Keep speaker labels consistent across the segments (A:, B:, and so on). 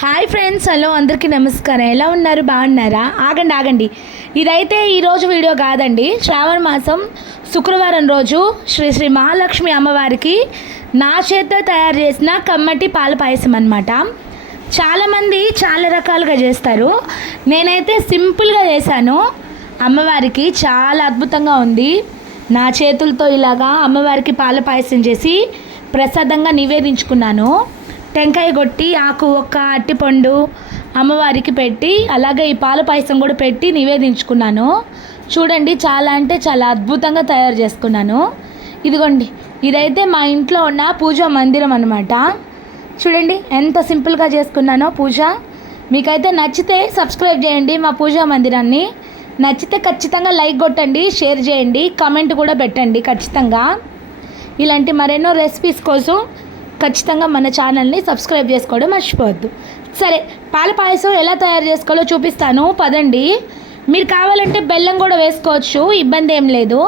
A: Hi friends hello అందరికీ నమస్కారం. ఎలా ఉన్నారు? బాగున్నారా? ఆగండి ఆగండి. ఇదైతే ఈరోజు వీడియో కాదండి. శ్రావణ మాసం శుక్రవారం రోజు శ్రీ శ్రీ మహాలక్ష్మి అమ్మవారికి నా చేత్తో తయారు చేసిన కమ్మటి పాల పాయసం అనమాట చాలామంది చాలా రకాలుగా చేస్తారు. నేనైతే సింపుల్గా చేశాను. అమ్మవారికి చాలా అద్భుతంగా ఉంది. నా చేతులతో ఇలాగా అమ్మవారికి పాల పాయసం చేసి ప్రసాదంగా నివేదించుకున్నాను. టెంకాయ కొట్టి ఆకు ఒక్క అట్టిపండు అమ్మవారికి పెట్టి అలాగే ఈ పాల పాయసం కూడా పెట్టి నివేదించుకున్నాను. చూడండి చాలా అంటే చాలా అద్భుతంగా తయారు చేసుకున్నాను. ఇదిగోండి ఇదైతే మా ఇంట్లో ఉన్న పూజా మందిరం అనమాట చూడండి ఎంత సింపుల్గా చేసుకున్నానో పూజ. మీకైతే నచ్చితే సబ్స్క్రైబ్ చేయండి మా పూజా మందిరాన్ని. నచ్చితే ఖచ్చితంగా లైక్ కొట్టండి షేర్ చేయండి కామెంట్ కూడా పెట్టండి ఖచ్చితంగా. ఇలాంటి మరెన్నో రెసిపీస్ కోసం ఖచ్చితంగా మన ఛానల్ని సబ్స్క్రైబ్ చేసుకోవడం మర్చిపోవద్దు. సరే పాల పాయసం ఎలా తయారు చేసుకోవాలో చూపిస్తాను. పదండి. మీరు కావాలంటే బెల్లం కూడా వేసుకోవచ్చు ఇబ్బంది ఏం లేదు.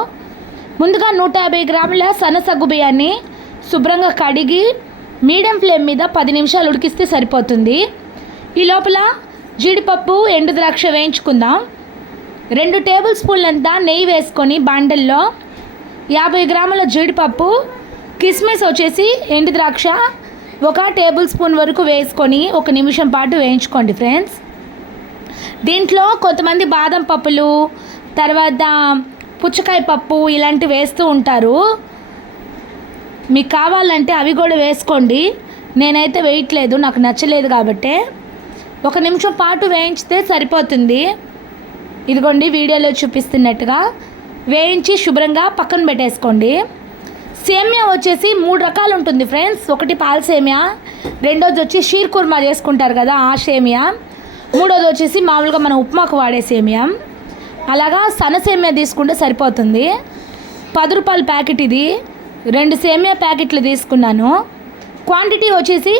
A: ముందుగా నూట యాభై గ్రాముల సన్నసగ్గు బియ్యాన్ని శుభ్రంగా కడిగి మీడియం ఫ్లేమ్ మీద పది నిమిషాలు ఉడికిస్తే సరిపోతుంది. ఈ లోపల జీడిపప్పు ఎండు ద్రాక్ష వేయించుకుందాం. రెండు టేబుల్ స్పూన్లంతా నెయ్యి వేసుకొని బాండల్లో యాభై గ్రాముల జీడిపప్పు కిస్మిస్ వచ్చేసి ఎండు ద్రాక్ష ఒక టేబుల్ స్పూన్ వరకు వేసుకొని ఒక నిమిషం పాటు వేయించుకోండి ఫ్రెండ్స్. దీంట్లో కొంతమంది బాదం పప్పులు తర్వాత పుచ్చకాయ పప్పు ఇలాంటివి వేస్తూ ఉంటారు. మీకు కావాలంటే అవి కూడా వేసుకోండి. నేనైతే వేయట్లేదు నాకు నచ్చలేదు కాబట్టి. ఒక నిమిషం పాటు వేయించితే సరిపోతుంది. ఇదిగోండి వీడియోలో చూపిస్తున్నట్టుగా వేయించి శుభ్రంగా పక్కన పెట్టేసుకోండి. సేమియా వచ్చేసి మూడు రకాలు ఉంటుంది ఫ్రెండ్స్. ఒకటి పాల్ సేమియా రెండోది వచ్చి షీర్ కుర్మా చేసుకుంటారు కదా ఆ సేమియా మూడోది వచ్చేసి మామూలుగా మనం ఉప్మాకు వాడే సేమియా. అలాగా సన్న సేమియా తీసుకుంటే సరిపోతుంది. పది రూపాయల ప్యాకెట్ ఇది. రెండు సేమియా ప్యాకెట్లు తీసుకున్నాను. క్వాంటిటీ వచ్చేసి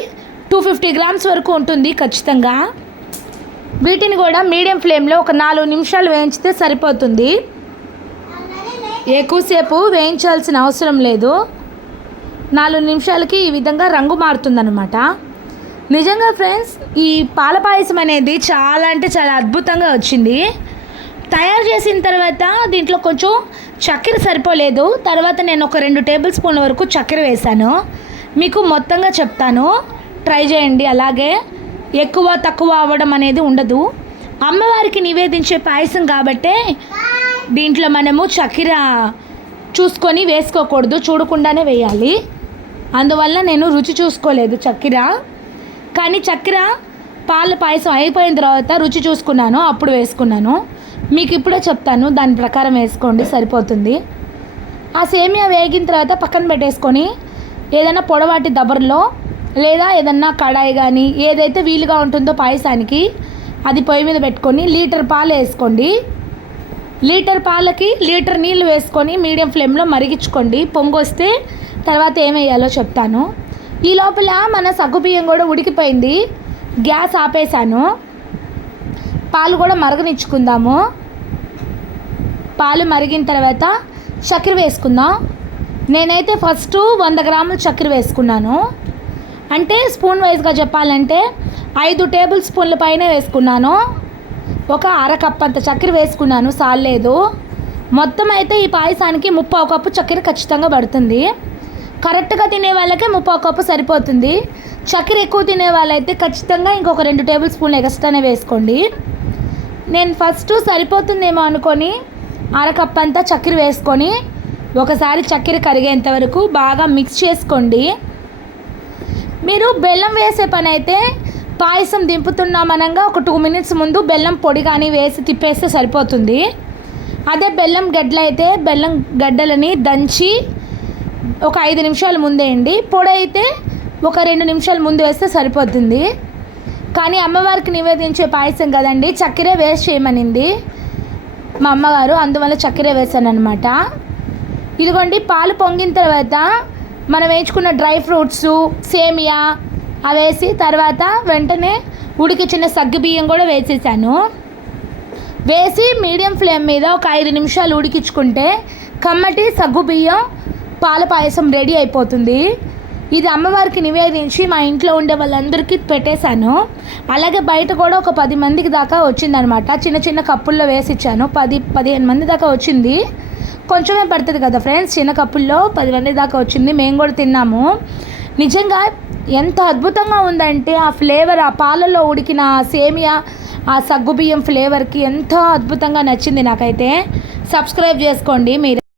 A: టూ ఫిఫ్టీ గ్రామ్స్ వరకు ఉంటుంది ఖచ్చితంగా. వీటిని కూడా మీడియం ఫ్లేమ్లో ఒక నాలుగు నిమిషాలు వేయించితే సరిపోతుంది. ఎక్కువసేపు వేయించాల్సిన అవసరం లేదు. నాలుగు నిమిషాలకి ఈ విధంగా రంగు మారుతుందనమాట నిజంగా ఫ్రెండ్స్ ఈ పాల పాయసం అనేది చాలా అంటే చాలా అద్భుతంగా వచ్చింది. తయారు చేసిన తర్వాత దీంట్లో కొంచెం చక్కెర సరిపోలేదు. తర్వాత నేను ఒక రెండు టేబుల్ స్పూన్ల వరకు చక్కెర వేశాను. మీకు మొత్తంగా చెప్తాను. ట్రై చేయండి. అలాగే ఎక్కువ తక్కువ అవ్వడం అనేది ఉండదు. అమ్మవారికి నివేదించే పాయసం కాబట్టే దీంట్లో మనము చక్కెర చూసుకొని వేసుకోకూడదు చూడకుండానే వేయాలి. అందువల్ల నేను రుచి చూసుకోలేదు చక్కెర కానీ చక్కెర పాల పాయసం అయిపోయిన తర్వాత రుచి చూసుకున్నాను అప్పుడు వేసుకున్నాను. మీకు ఇప్పుడే చెప్తాను దాని ప్రకారం వేసుకోండి సరిపోతుంది. ఆ సేమియా వేగిన తర్వాత పక్కన పెట్టేసుకొని ఏదైనా పొడవాటి దబర్లో లేదా ఏదన్నా కడాయి కానీ ఏదైతే వీలుగా ఉంటుందో పాయసానికి అది పొయ్యి మీద పెట్టుకొని లీటర్ పాలు వేసుకోండి. లీటర్ పాలకి లీటర్ నీళ్ళు వేసుకొని మీడియం ఫ్లేమ్లో మరిగించుకోండి. పొంగు వస్తే తర్వాత ఏమేయాలో చెప్తాను. ఈ లోపల మన సగ్గుబియ్యం కూడా ఉడికిపోయింది. గ్యాస్ ఆపేసాను పాలు కూడా మరగనిచ్చుకుందాము. పాలు మరిగిన తర్వాత చక్కెర వేసుకుందాం. నేనైతే ఫస్ట్ వంద గ్రాములు చక్కెర వేసుకున్నాను. అంటే స్పూన్ వైజ్గా చెప్పాలంటే ఐదు టేబుల్ స్పూన్ల పైన వేసుకున్నాను. ఒక అర చక్కెర వేసుకున్నాను సాలేదు మొత్తం అయితే ఈ పాయసానికి ముప్పావు కప్పు చక్కెర ఖచ్చితంగా పడుతుంది. కరెక్ట్గా తినే వాళ్ళకే ముప్పావు కప్పు సరిపోతుంది. చక్కెర ఎక్కువ తినే వాళ్ళైతే ఖచ్చితంగా ఇంకొక రెండు టేబుల్ స్పూన్లు ఎక్స్ట్రానే వేసుకోండి. నేను ఫస్ట్ సరిపోతుందేమో అనుకొని అర అంతా చక్కెర వేసుకొని ఒకసారి చక్కెర కరిగేంత వరకు బాగా మిక్స్ చేసుకోండి. మీరు బెల్లం వేసే పని అయితే పాయసం దింపుతున్నామనగా ఒక టూ మినిట్స్ ముందు బెల్లం పొడి కానీ వేసి తిప్పేస్తే సరిపోతుంది. అదే బెల్లం గడ్డలైతే బెల్లం గడ్డలని దంచి ఒక ఐదు నిమిషాల ముందేయండి. పొడి అయితే ఒక రెండు నిమిషాల ముందు వేస్తే సరిపోతుంది. కానీ అమ్మవారికి నివేదించే పాయసం కదండి చక్కెర వేస్ట్ చేయమనింది మా అమ్మగారు. అందువల్ల చక్కెర వేసాను అనమాట ఇదిగోండి పాలు పొంగిన తర్వాత మనం వేయించుకున్న డ్రై ఫ్రూట్స్ సేమియా అవి వేసి తర్వాత వెంటనే ఉడికిచ్చిన సగ్గు బియ్యం కూడా వేసేసాను. వేసి మీడియం ఫ్లేమ్ మీద ఒక ఐదు నిమిషాలు ఉడికించుకుంటే కమ్మటి సగ్గు బియ్యం పాల పాయసం రెడీ అయిపోతుంది. ఇది అమ్మవారికి నివేదించి మా ఇంట్లో ఉండే వాళ్ళందరికీ పెట్టేశాను. అలాగే బయట కూడా ఒక పది మందికి దాకా వచ్చిందనమాట. చిన్న చిన్న కప్పుల్లో వేసి ఇచ్చాను. పది పదిహేను మంది దాకా వచ్చింది. కొంచెమే పడుతుంది కదా ఫ్రెండ్స్? చిన్న కప్పుల్లో పది మంది దాకా వచ్చింది. మేము కూడా తిన్నాము. నిజంగా ఎంత అద్భుతంగా ఉందంటే ఆ ఫ్లేవర్ ఆ పాలలో ఉడికిన ఆ సేమియా ఆ సగ్గుబియ్యం ఫ్లేవర్కి ఎంత అద్భుతంగా నచ్చింది నాకైతే. సబ్స్క్రైబ్ చేసుకోండి మీరు